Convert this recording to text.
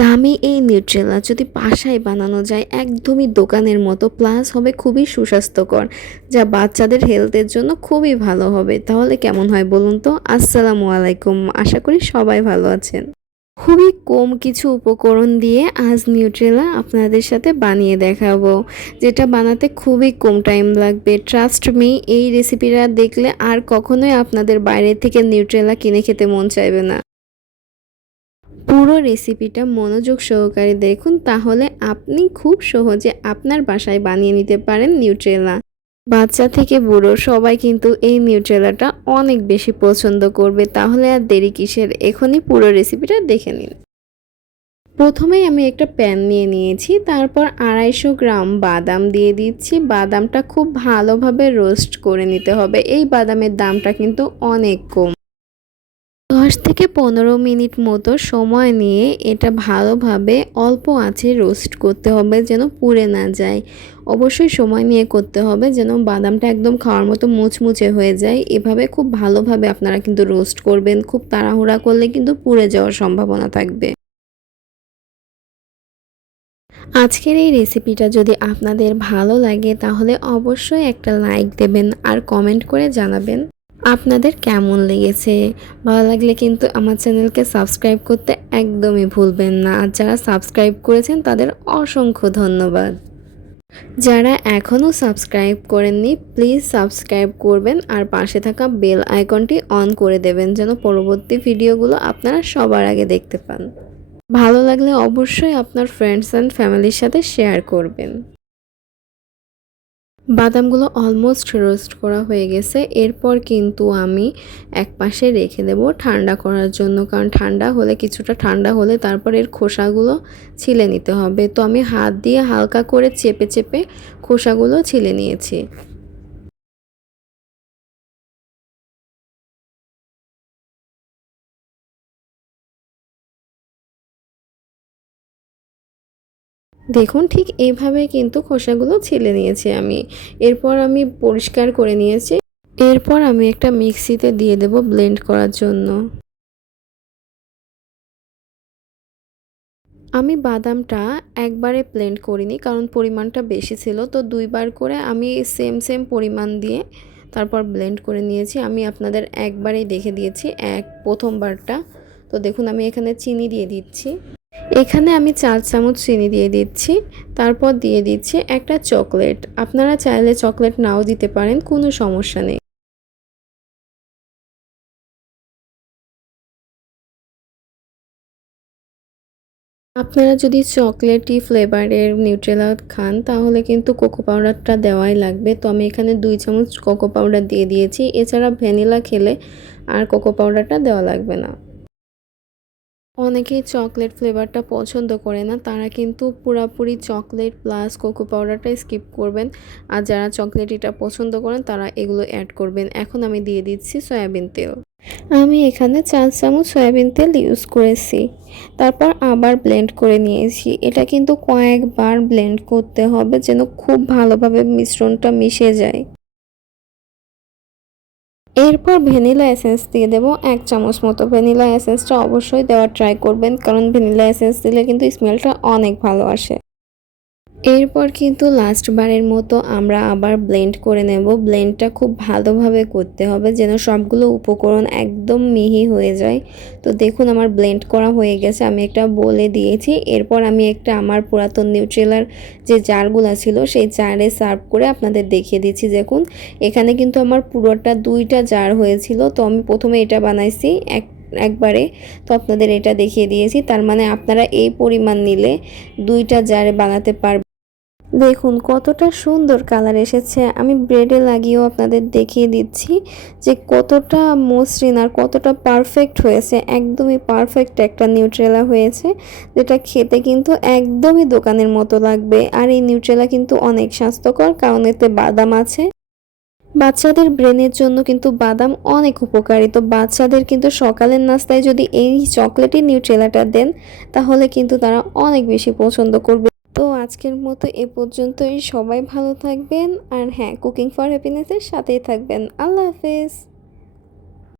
দামি এই নিউট্রেলা যদি বাসায় বানানো যায় একদমই দোকানের মতো প্লাস হবে খুবই সুস্বাস্থ্যকর, যা বাচ্চাদের হেলথের জন্য খুবই ভালো হবে। তাহলে কেমন হয় বলুন তো? আসসালামু আলাইকুম, আশা করি সবাই ভালো আছেন। খুবই কম কিছু উপকরণ দিয়ে আজ নিউট্রেলা আপনাদের সাথে বানিয়ে দেখাবো, যেটা বানাতে খুবই কম টাইম লাগবে। ট্রাস্ট মি এই রেসিপিটা দেখলে আর কখনোই আপনাদের বাইরে থেকে নিউট্রেলা কিনে খেতে মন চাইবে না। পুরো রেসিপিটা মনোযোগ সহকারে দেখুন, তাহলে আপনি খুব সহজে আপনার বাসায় বানিয়ে নিতে পারেন নিউট্রেলা বাচ্চা থেকে বুড়ো সবাই কিন্তু এই নিউট্রেলাটা অনেক বেশি পছন্দ করবে, তাহলে আর দেরি কিসের? এখনই পুরো রেসিপিটা দেখে নিন। প্রথমেই আমি একটা প্যান নিয়ে নিয়েছি, তারপর আড়াইশো গ্রাম বাদাম দিয়ে দিচ্ছি। বাদামটা খুব ভালোভাবে রোস্ট করে নিতে হবে। এই বাদামের দামটা কিন্তু অনেক কম। দশ থেকে পনেরো মিনিট মতো সময় নিয়ে এটা ভালোভাবে অল্প আছে রোস্ট করতে হবে যেন পুড়ে না যায়। অবশ্যই সময় নিয়ে করতে হবে যেন বাদামটা একদম খাওয়ার মতো মুচমুচে হয়ে যায়। এভাবে খুব ভালোভাবে আপনারা কিন্তু রোস্ট করবেন। খুব তাড়াহুড়া করলে কিন্তু পুড়ে যাওয়ার সম্ভাবনা থাকবে। আজকের এই রেসিপিটা যদি আপনাদের ভালো লাগে তাহলে অবশ্যই একটা লাইক দেবেন আর কমেন্ট করে জানাবেন। আপনাদের কেমন লেগেছে? ভালো লাগলে কিন্তু আমার চ্যানেলকে সাবস্ক্রাইব করতে একদমই ভুলবেন না। আর যারা সাবস্ক্রাইব করেছেন তাদের অসংখ্য ধন্যবাদ। যারা এখনও সাবস্ক্রাইব করেননি, প্লিজ সাবস্ক্রাইব করবেন আর পাশে থাকা বেল আইকনটি অন করে দেবেন যেন পরবর্তী ভিডিওগুলো আপনারা সবার আগে দেখতে পান। ভালো লাগলে অবশ্যই আপনার ফ্রেন্ডস অ্যান্ড ফ্যামিলির সাথে শেয়ার করবেন। বাদামগুলো অলমোস্ট রোস্ট করা হয়ে গেছে। এরপর কিন্তু আমি এক পাশে রেখে দেব ঠান্ডা করার জন্য। কারণ ঠান্ডা হলে, কিছুটা ঠান্ডা হলে তারপর এর খোসাগুলো ছিলে নিতে হবে। তো আমি হাত দিয়ে হালকা করে চেপে চেপে খোসাগুলো ছিলে নিয়েছি। দেখুন, ঠিক এইভাবে কিন্তু খোসাগুলো ছিলে নিয়েছি আমি। এরপর আমি পরিষ্কার করে নিয়েছি। এরপর আমি একটা মিক্সিতে দিয়ে দেব ব্লেন্ড করার জন্য। আমি বাদামটা একবারে ব্লেন্ড করিনি, কারণ পরিমাণটা বেশি ছিল। তো দুইবার করে আমি সেম সেম পরিমাণ দিয়ে তারপর ব্লেন্ড করে নিয়েছি। আমি আপনাদের একবারেই দেখে দিয়েছি, এক প্রথমবারটা। তো দেখুন, আমি এখানে চিনি দিয়ে দিচ্ছি। এখানে আমি চার চামচ চিনি দিয়ে দিচ্ছি, তারপর দিয়ে দিচ্ছি একটা চকলেট। আপনারা চাইলে চকলেট নাও দিতে পারেন, কোনো সমস্যা নেই। আপনারা যদি চকলেটি ফ্লেভারের নিউট্রেলা খান, তাহলে কিন্তু কোকো পাউডারটা দেওয়াই লাগবে। তো আমি এখানে দুই চামচ কোকো পাউডার দিয়ে দিয়েছি। এছাড়া ভ্যানিলা খেলে আর কোকো পাউডারটা দেওয়া লাগবে না। অনেকেই চকলেট ফ্লেভারটা পছন্দ করে না, তারা কিন্তু পুরাপুরি চকলেট প্লাস কোকো পাউডারটা স্কিপ করবেন। আর যারা চকলেট এটা পছন্দ করেন, তারা এগুলো অ্যাড করবেন। এখন আমি দিয়ে দিচ্ছি সয়াবিন তেল। আমি এখানে চার চামচ সয়াবিন তেল ইউজ করেছি। তারপর আবার ব্লেন্ড করে নিয়েছি। এটা কিন্তু কয়েকবার ব্লেন্ড করতে হবে যেন খুব ভালোভাবে মিশ্রণটা মিশে যায়। এরপর ভ্যানিলা এসেন্স দিয়ে দেবো এক চামচ মতো। ভ্যানিলা এসেন্সটা অবশ্যই দেওয়ার ট্রাই করবেন, কারণ ভ্যানিলা এসেন্স দিলে কিন্তু স্মেলটা অনেক ভালো আসে। এরপর কিন্তু লাস্ট বারের মতো আমরা আবার ব্লেন্ড করে নেব। ব্লেন্ডটা খুব ভালোভাবে করতে হবে যেন সবগুলো উপকরণ একদম মিহি হয়ে যায়। তো দেখুন আমার ব্লেন্ড করা হয়ে গেছে, আমি একটা বলে দিয়েছি। এরপর আমি একটা আমার পুরাতন নিউট্রেলার যে জারগুলো ছিল, সেই জারে সার্ভ করে আপনাদের দেখিয়ে দিচ্ছি। দেখুন, এখানে কিন্তু আমার পুরোটা দুইটা জার হয়েছিল, তো আমি প্রথমে এটা বানাইছি এক, একবারে। তো আপনাদের এটা দেখিয়ে দিয়েছি, তার মানে আপনারা এই পরিমাণ নিলে দুইটা জারে বানাতে পারবেন। দেখুন, কতটা সুন্দর কালার এসেছে। আমি ব্রেডে লাগিয়েও আপনাদের দেখিয়ে দিচ্ছি যে কতটা মসৃণ আর কতটা পারফেক্ট হয়েছে। একদমই পারফেক্ট একটা নিউট্রেলা হয়েছে, যেটা খেতে কিন্তু একদমই দোকানের মতো লাগবে। আর এই নিউট্রেলা কিন্তু অনেক স্বাস্থ্যকর, কারণ এতে বাদাম আছে। বাচ্চাদের ব্রেনের জন্য কিন্তু বাদাম অনেক উপকারী। তো বাচ্চাদের কিন্তু সকালের নাস্তায় যদি এই চকলেটি নিউট্রেলাটা দেন, তাহলে কিন্তু তারা অনেক বেশি পছন্দ করবে। আজকের মতো এ পর্যন্তই। সবাই ভালো থাকবেন। আর হ্যাঁ কুকিং ফর হ্যাপিনেসের সাথেই থাকবেন। আল্লাহ হাফেজ।